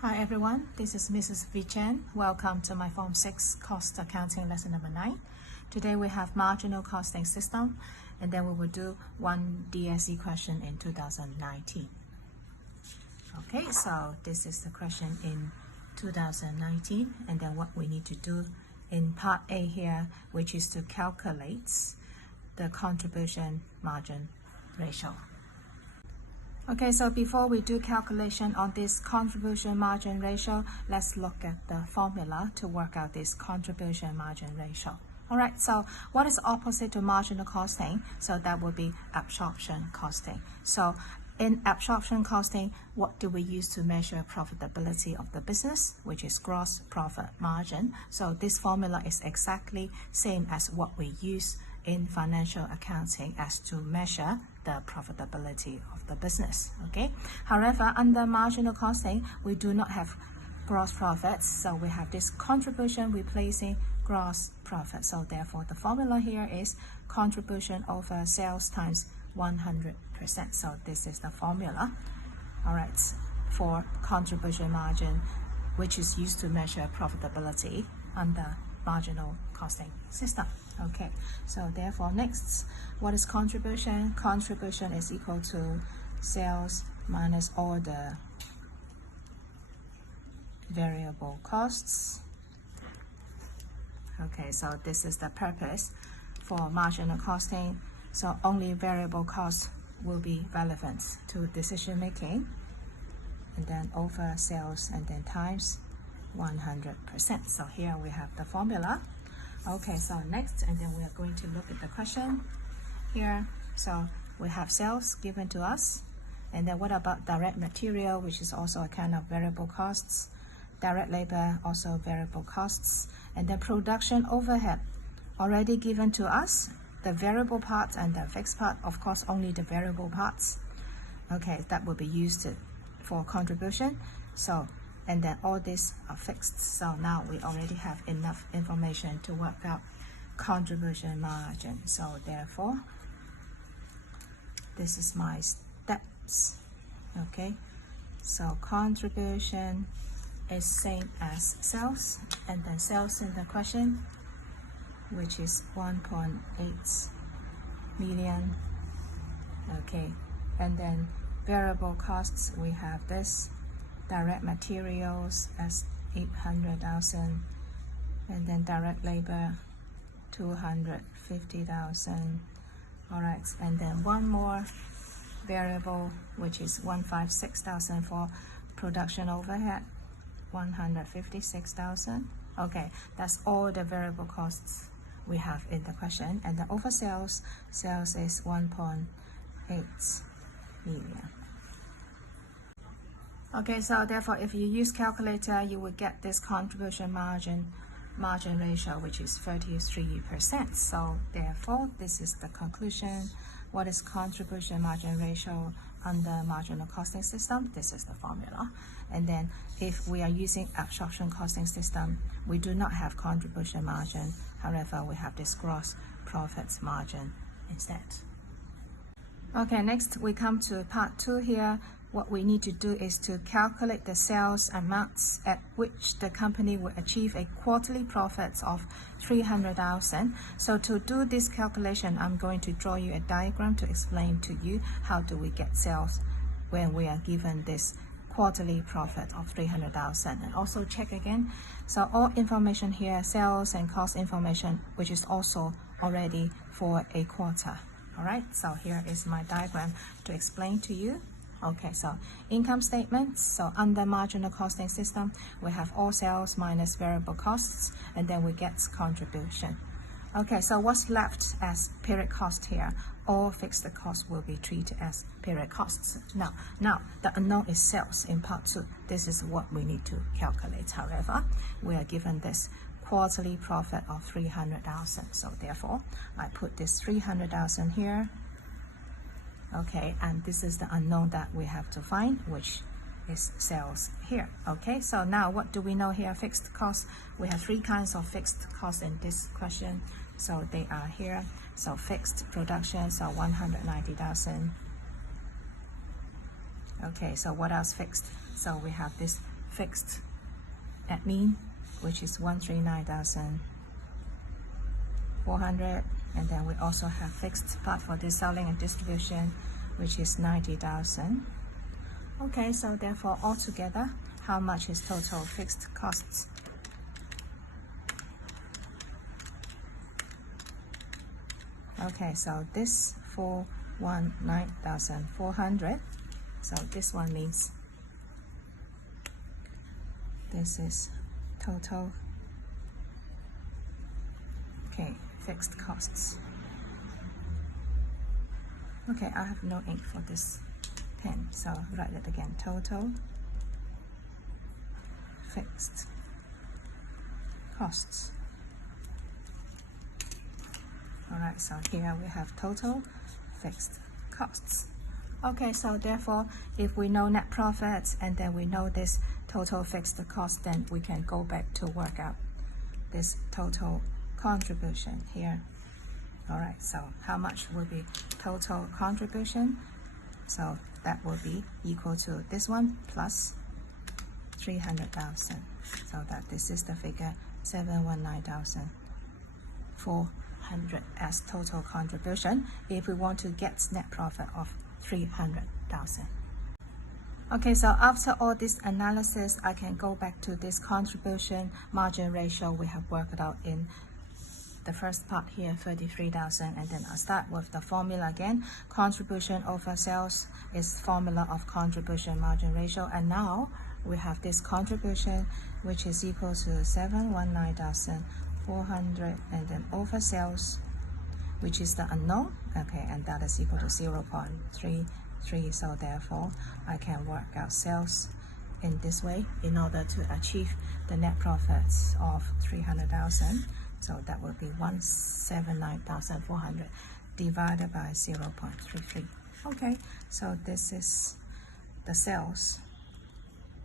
Hi everyone, this is Mrs. V Chen. Welcome to my Form 6 Cost Accounting lesson number 9. Today we have marginal costing system, and then we will do one DSE question in 2019. Okay, so this is the question in 2019, and then what we need to do in part A here, which is to calculate the contribution margin ratio. Okay, so before we do calculation on this contribution margin ratio, let's look at the formula to work out this contribution margin ratio. All right, so what is opposite to marginal costing? So that would be absorption costing. So in absorption costing, what do we use to measure profitability of the business, which is gross profit margin? So this formula is exactly same as what we use in financial accounting as to measure the profitability of the business. Okay. However, under marginal costing, we do not have gross profits, so we have this contribution replacing gross profit. So therefore, the formula here is contribution over sales times 100%. So this is the formula. All right, for contribution margin, which is used to measure profitability under marginal costing system. Okay, so therefore next, what is contribution? Contribution is equal to sales minus all the variable costs. Okay, so this is the purpose for marginal costing. So only variable costs will be relevant to decision making, and then over sales and then times 100%. So here we have the formula. Okay, so next, and then we are going to look at the question here. So we have sales given to us, and then what about direct material, which is also a kind of variable costs, direct labor, also variable costs, and then production overhead already given to us, the variable part and the fixed part, of course only the variable parts. Okay, that will be used for contribution. So and then all these are fixed. So now we already have enough information to work out contribution margin. So therefore, this is my steps. Okay, so contribution is same as sales, and then sales in the question, which is 1.8 million. Okay, and then variable costs, we have this. Direct materials as 800,000, and then direct labor 250,000. All right, and then one more variable, which is 156,000 for production overhead, 156,000. Okay, that's all the variable costs we have in the question. And the over sales is 1.8 million. Okay, so therefore, if you use calculator, you will get this contribution margin ratio, which is 33%. So therefore, this is the conclusion. What is contribution margin ratio under marginal costing system? This is the formula. And then if we are using absorption costing system, we do not have contribution margin. However, we have this gross profit margin instead. Okay, next we come to part 2 here. What we need to do is to calculate the sales amounts at which the company will achieve a quarterly profit of 300,000. So to do this calculation, I'm going to draw you a diagram to explain to you how do we get sales when we are given this quarterly profit of 300,000. And also check again. So all information here, sales and cost information, which is also already for a quarter. All right, so here is my diagram to explain to you. Okay, so income statement. So under marginal costing system, we have all sales minus variable costs, and then we get contribution. Okay, so what's left as period cost here? All fixed costs will be treated as period costs. Now the unknown is sales in part 2. This is what we need to calculate. However, we are given this quarterly profit of 300,000. So therefore, I put this 300,000 here. Okay, and this is the unknown that we have to find, which is sales here. Okay, so now what do we know here? Fixed costs. We have 3 kinds of fixed costs in this question. So they are here. So fixed production, so 190,000. Okay, so what else fixed? So we have this fixed admin, which is 139,400, and then we also have fixed part for this selling and distribution, which is 90,000. Okay, so therefore altogether, how much is total fixed costs? Okay, so this 419,400. So this one means this is total fixed costs. Okay, I have no ink for this pen, so write it again. Total fixed costs. Alright, so here we have total fixed costs. Okay, so therefore, if we know net profits and then we know this total fixed cost, then we can go back to work out this total contribution here. Alright, so how much will be total contribution? So that will be equal to this one plus 300,000. So that this is the figure 719,400 as total contribution if we want to get net profit of 300,000. Okay, so after all this analysis, I can go back to this contribution margin ratio we have worked out in the first part here, 33,000, and then I start with the formula again. Contribution over sales is formula of contribution margin ratio, and now we have this contribution which is equal to 719,400, and then over sales, which is the unknown, okay, and that is equal to 0.33. So therefore I can work out sales in this way in order to achieve the net profits of 300,000. So that will be 179,400 divided by 0.33. Okay, so this is the sales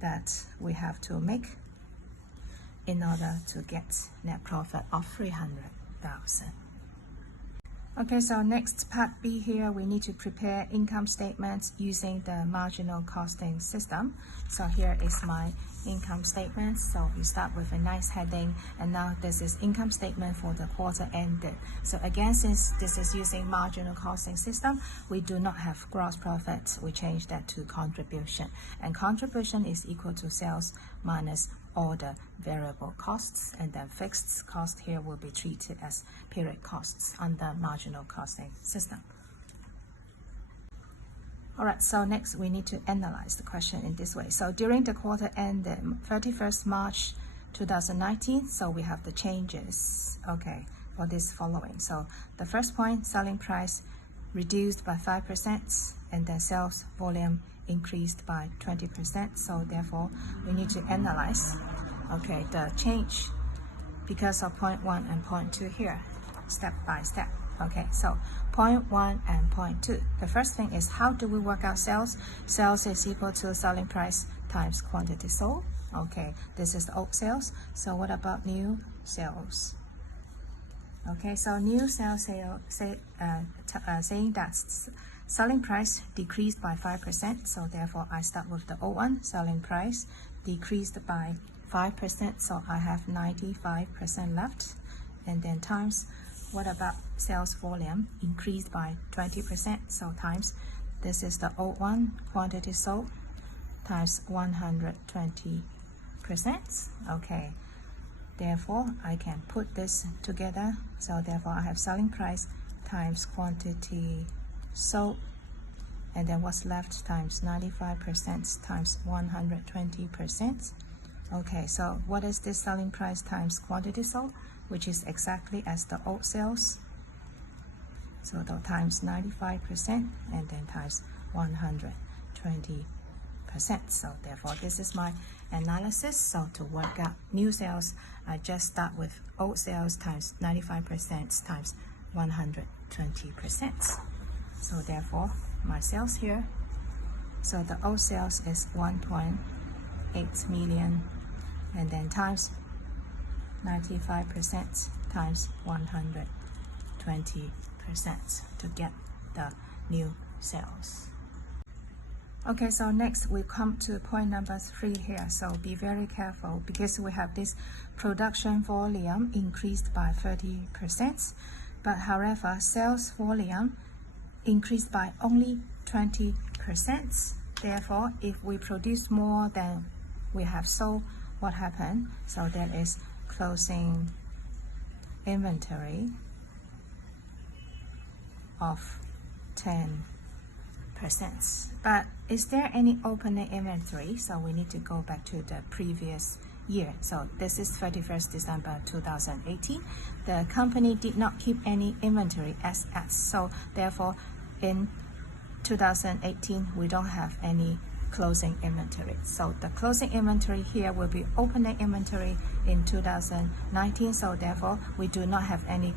that we have to make in order to get net profit of 300,000. Okay, so next part B here, we need to prepare income statements using the marginal costing system. So here is my income statement. So we start with a nice heading, and now this is income statement for the quarter ended. So again, since this is using marginal costing system, we do not have gross profit. We change that to contribution, and contribution is equal to sales minus all the variable costs, and then fixed cost here will be treated as period costs under marginal costing system. Alright, so next we need to analyze the question in this way. So during the quarter ended 31st March 2019, so we have the changes, okay, for this following. So the first point, selling price reduced by 5%, and then sales volume increased by 20%. So therefore we need to analyze, okay, the change because of point 1 and point 2 here, step by step. Okay, so point 1 and point 2. The first thing is, how do we work out sales? Sales is equal to selling price times quantity sold. Okay, this is the old sales. So what about new sales? Okay, so new sales saying that selling price decreased by 5%. So therefore I start with the old one. Selling price decreased by 5%. So I have 95% left, and then times, what about sales volume increased by 20%? So times, this is the old one, quantity sold, times 120%. Okay, therefore I can put this together. So therefore I have selling price times quantity sold, and then what's left times 95% times 120%. Okay, so what is this selling price times quantity sold, which is exactly as the old sales? So the times 95% and then times 120%. So therefore this is my analysis. So to work out new sales, I just start with old sales times 95% times 120%. So therefore my sales here, so the old sales is 1.8 million, and then times 95% times 120% to get the new sales. Okay, so next we come to point number 3 here. So be very careful because we have this production volume increased by 30%, but however, sales volume increased by only 20%. Therefore, if we produce more than we have sold, what happened? So there is closing inventory of 10%. But is there any opening inventory? So we need to go back to the previous year. So this is 31st December 2018. The company did not keep any inventory as at. So therefore, in 2018, we don't have any closing inventory. So the closing inventory here will be opening inventory in 2019. So therefore, we do not have any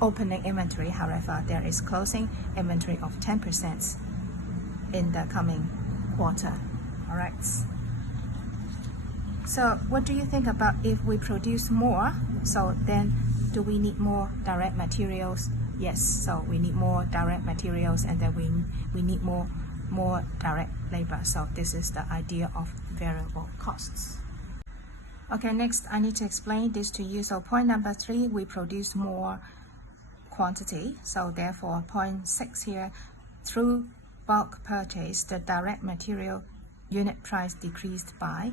opening inventory. However, there is closing inventory of 10% in the coming quarter. All right. So what do you think about if we produce more? So then do we need more direct materials? Yes, so we need more direct materials, and then we need more direct labor. So this is the idea of variable costs. Okay, next I need to explain this to you. So point number 3, we produce more quantity. So therefore, point 6 here, through bulk purchase, the direct material unit price decreased by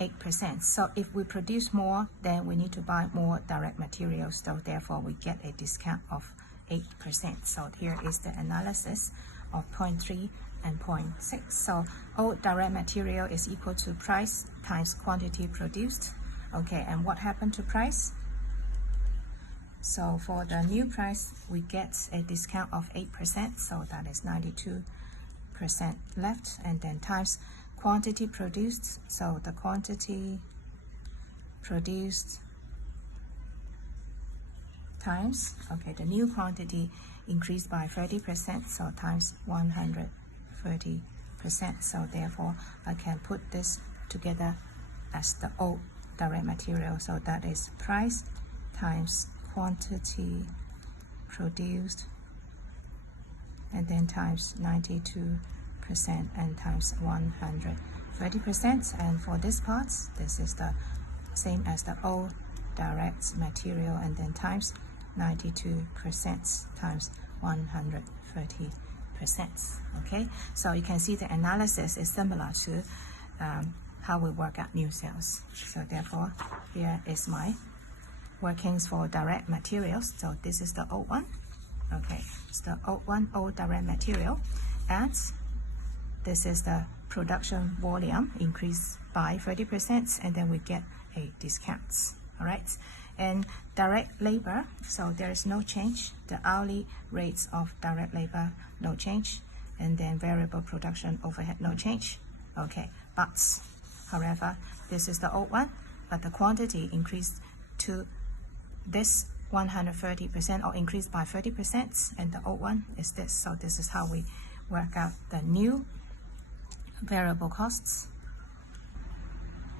8%. So if we produce more, then we need to buy more direct materials. So therefore, we get a discount of 8%. So here is the analysis of point 3 and point 6. So all direct material is equal to price times quantity produced. Okay, and what happened to price? So for the new price, we get a discount of 8%. So that is 92% left, and then times quantity produced. So the quantity produced times, okay, the new quantity increased by 30%, so times 130%. So therefore, I can put this together as the old direct material. So that is price times quantity produced, and then times 92% and times 130%. And for this part, this is the same as the old direct material, and then times 92% times 130%. Okay, so you can see the analysis is similar to how we work out new sales. So therefore, here is my workings for direct materials. So this is the old one. Okay, it's the old one, old direct material, and this is the production volume increased by 30%, and then we get a discount. All right, and direct labor, so there is no change. The hourly rates of direct labor, no change, and then variable production overhead, no change. Okay, but however, this is the old one, but the quantity increased to this 130%, or increased by 30%, and the old one is this. So this is how we work out the new variable costs.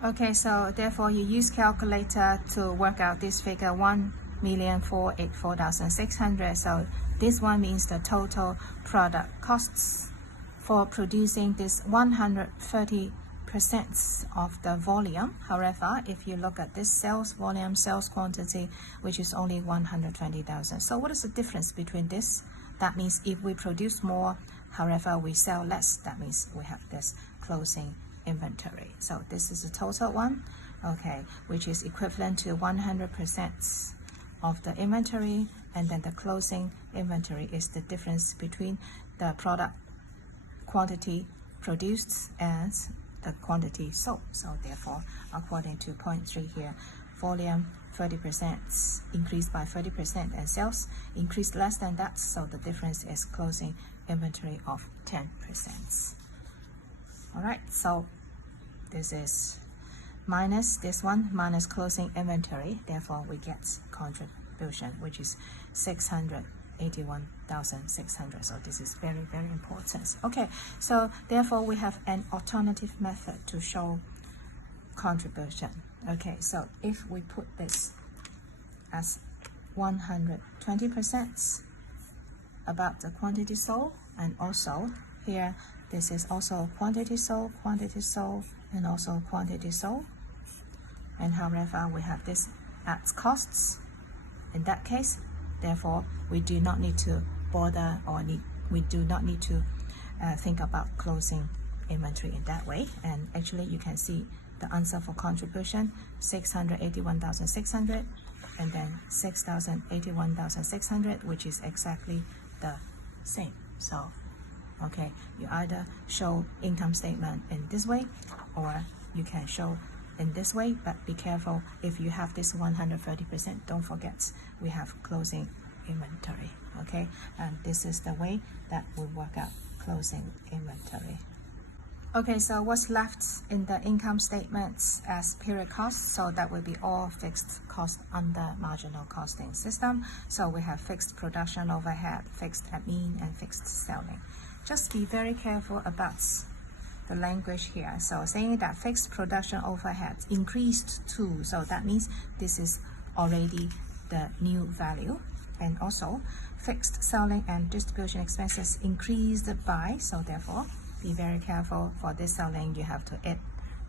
Okay, so therefore you use calculator to work out this figure, 1,484,600. So this one means the total product costs for producing this 130% of the volume. However, if you look at this sales volume, sales quantity, which is only 120,000. So what is the difference between this? That means if we produce more, however, we sell less, that means we have this closing inventory. So this is the total one, okay, which is equivalent to 100% of the inventory, and then the closing inventory is the difference between the product quantity produced and the quantity sold. So therefore, according to point 3 here, volume 30% increased by 30%, and sales increased less than that, so the difference is closing inventory of 10%. All right, so this is minus this one, minus closing inventory. Therefore, we get contribution, which is 681,600. So this is very, very important. Okay, so therefore, we have an alternative method to show contribution. Okay, so if we put this as 120% about the quantity sold, and also here this is also quantity sold, and also quantity sold. And however, we have this at costs. In that case, therefore, we do not need to bother, or we do not need to think about closing inventory in that way. And actually, you can see the answer for contribution, 681,600, and then 6,081,600, which is exactly the same. So, okay, you either show income statement in this way, or you can show in this way, but be careful if you have this 130%, don't forget we have closing inventory. Okay, and this is the way that we work out closing inventory. Okay, so what's left in the income statements as period costs? So that will be all fixed cost under marginal costing system. So we have fixed production overhead, fixed admin, and fixed selling. Just be very careful about the language here. So saying that fixed production overhead increased to, so that means this is already the new value. And also fixed selling and distribution expenses increased by, so therefore be very careful. For this selling, you have to add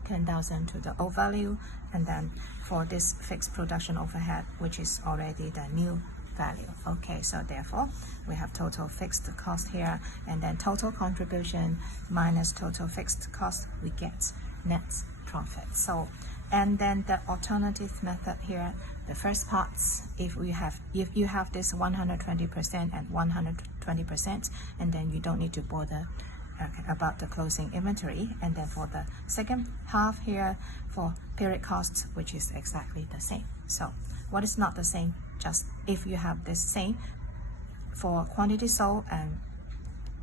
10,000 to the old value, and then for this fixed production overhead, which is already the new value. Okay, so therefore we have total fixed cost here, and then total contribution minus total fixed cost, we get net profit. So, and then the alternative method here, the first parts, if you have this 120% and 120%, and then you don't need to bother about the closing inventory. And then for the second half here, for period costs, which is exactly the same. So what is not the same? Just if you have this same for quantity sold and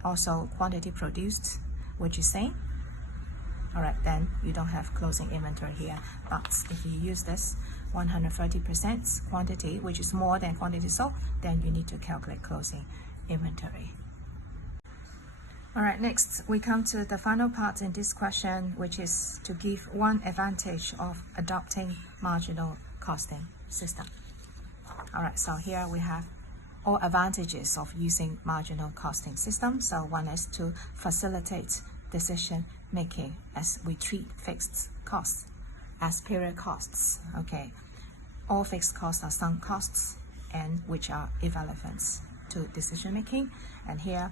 also quantity produced, which is same, all right, then you don't have closing inventory here. But if you use this 130% quantity, which is more than quantity sold, then you need to calculate closing inventory. All right, next we come to the final part in this question, which is to give one advantage of adopting marginal costing system. All right, so here we have all advantages of using marginal costing system. So one is to facilitate decision making, as we treat fixed costs as period costs. Okay, all fixed costs are sunk costs, and which are irrelevant to decision making. And here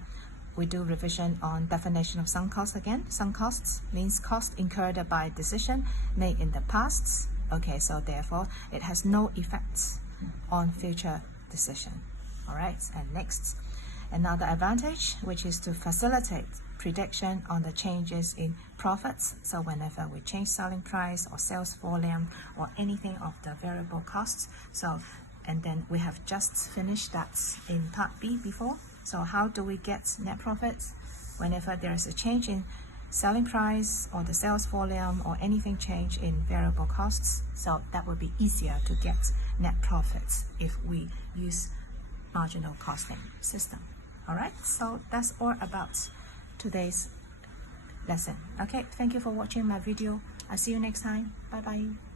we do revision on definition of sunk costs again. Sunk costs means cost incurred by decision made in the past. Okay, so therefore it has no effect on future decision. All right, and next, another advantage, which is to facilitate prediction on the changes in profits. So whenever we change selling price or sales volume or anything of the variable costs, so, and then we have just finished that in part B before. So how do we get net profits? Whenever there is a change in selling price or the sales volume or anything change in variable costs, so that would be easier to get net profits if we use marginal costing system. All right, so that's all about today's lesson. Okay, thank you for watching my video. I'll see you next time. Bye bye.